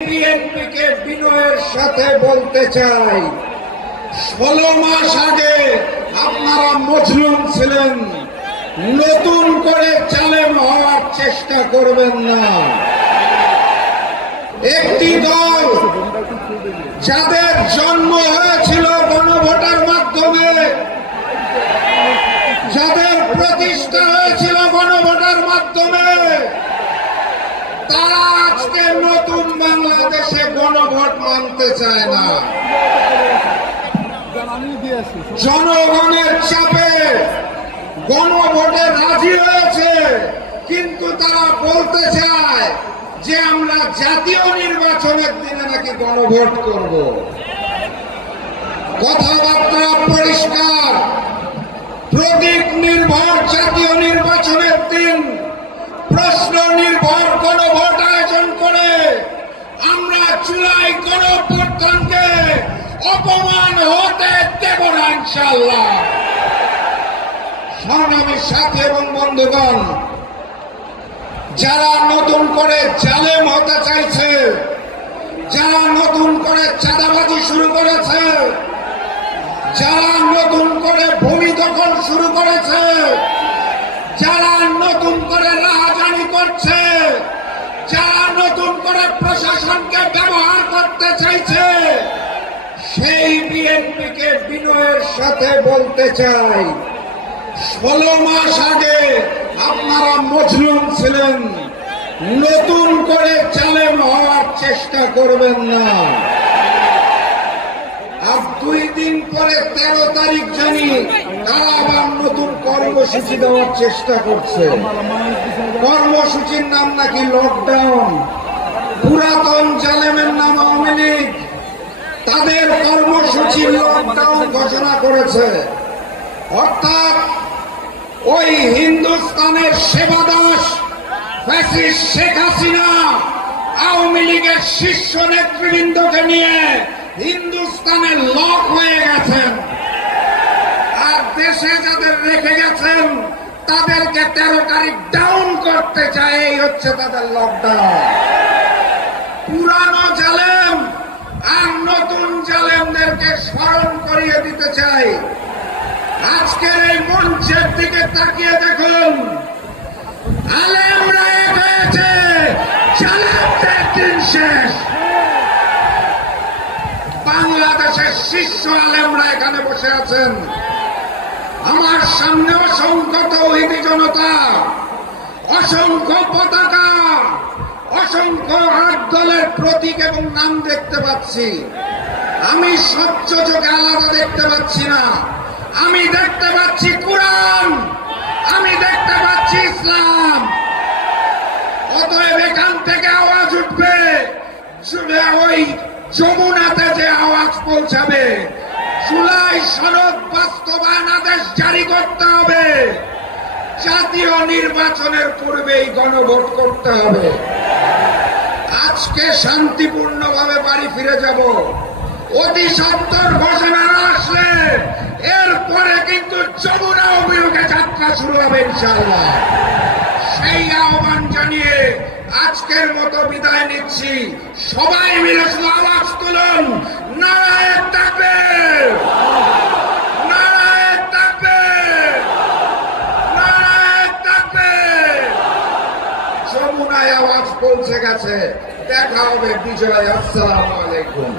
বিএনপিকে বিনয়ের সাথে বলতে চাই, 16 মাস আগে আপনারা মজলুম ছিলেন, নতুন করে জালেম হওয়ার চেষ্টা করবেন না। একটি দল যাদের জন্ম হয়েছিল গণভোটের মাধ্যমে, যাদের প্রতিষ্ঠা হয়েছিল গণভোটের মাধ্যমে, তারা আজকে নতুন বাংলাদেশে গণভোট মানতে চায় না। জনগণের চাপে গণভোটে রাজি হয়েছে, কিন্তু তারা বলতে চায় যে আমরা জাতীয় নির্বাচনের দিনে নাকি গণভোট করব। কথাবার্তা পরিষ্কার, প্রতীক নির্ভর জাতীয় নির্বাচনের দিন প্রশ্ন নির্ভর গণভোট আয়োজন করে আমরা জুলাই গণঅভ্যুত্থানকে অপমান হতে দেব না ইনশাআল্লাহ। সংগ্রামী সাথী এবং বন্ধুগণ, যারা নতুন করে জালেম হতে চাইছে, যারা নতুন করে চাঁদাবাজি শুরু করেছে, যারা নতুন করে ভূমি দখল শুরু করেছে, যারা নতুন করে রাহাজানি করছে, যারা নতুন করে প্রশাসনকে ব্যবহার করতে চাইছে, সেই বিএনপিকে বিনয়ের সাথে বলতে চাই, 16 মাস আগে আপনারা মজলুম ছিলেন, নতুন করে জালেম হওয়ার চেষ্টা করবেন না। আর 2 দিন পরে 13 তারিখ জানি তারা আবার নতুন কর্মসূচি দেওয়ার চেষ্টা করছে। কর্মসূচির নাম নাকি লকডাউন। পুরাতন জালেমের নাম আওয়ামী লীগ, তাদের কর্মসূচি লকডাউন ঘোষণা করেছে। অর্থাৎ ওই হিন্দুস্তানের সেবাদাস ফ্যাসিস্ট শেখ হাসিনা আওয়ামী লীগের শীর্ষ নেতৃবৃন্দকে নিয়ে হিন্দুস্তানে লক হয়ে গেছেন, আর দেশে যাদের রেখে গেছেন তাদেরকে 13 তারিখ ডাউন করতে চায়। এই হচ্ছে তাদের লকডাউন। পুরানো জালেম আর নতুন জালেমদেরকে স্মরণ করিয়ে দিতে চাই। আজকের এই মঞ্চের দিকে তাকিয়ে দেখুন, আলেমরা এক হয়েছে, জালেমদের দিন শেষ। বাংলাদেশের শীর্ষ আলেমরা এখানে বসে আছেন। আমার সামনে অসংখ্য তৌহিদি জনতা, অসংখ্য পতাকা, অসংখ্য 8 দলের প্রতীক এবং নাম দেখতে পাচ্ছি। আমি স্বচ্ছ চোখে আলাদা দেখতে পাচ্ছি না। আমি দেখতে পাচ্ছি কোরআন, আমি দেখতে পাচ্ছি ইসলাম। অতএব এখান থেকে আওয়াজ উঠবে, ওই যমুনাতে যে আওয়াজ পৌঁছাবে, জুলাই সনদ বাস্তবায়ন আদেশ জারি করতে হবে, জাতীয় নির্বাচনের পূর্বেই গণভোট করতে হবে। আজকে শান্তিপূর্ণভাবে বাড়ি ফিরে যাব। অতি সত্বর ঘোষণা না আসলে এরপরে কিন্তু যমুনা অভিমুখে যাত্রা শুরু হবে ইনশাআল্লাহ। সেই আহ্বান জানিয়ে আজকের মতো বিদায় নিচ্ছি। সবাই মিলে শুধু আওয়াজ তুলুন, নারায়ে তাকবীর, নারায়ে তাকবীর, নারায়ে তাকবীর। যমুনায় আওয়াজ পৌঁছে গেছে। দেখা হবে বিজয়। আসসালামু আলাইকুম।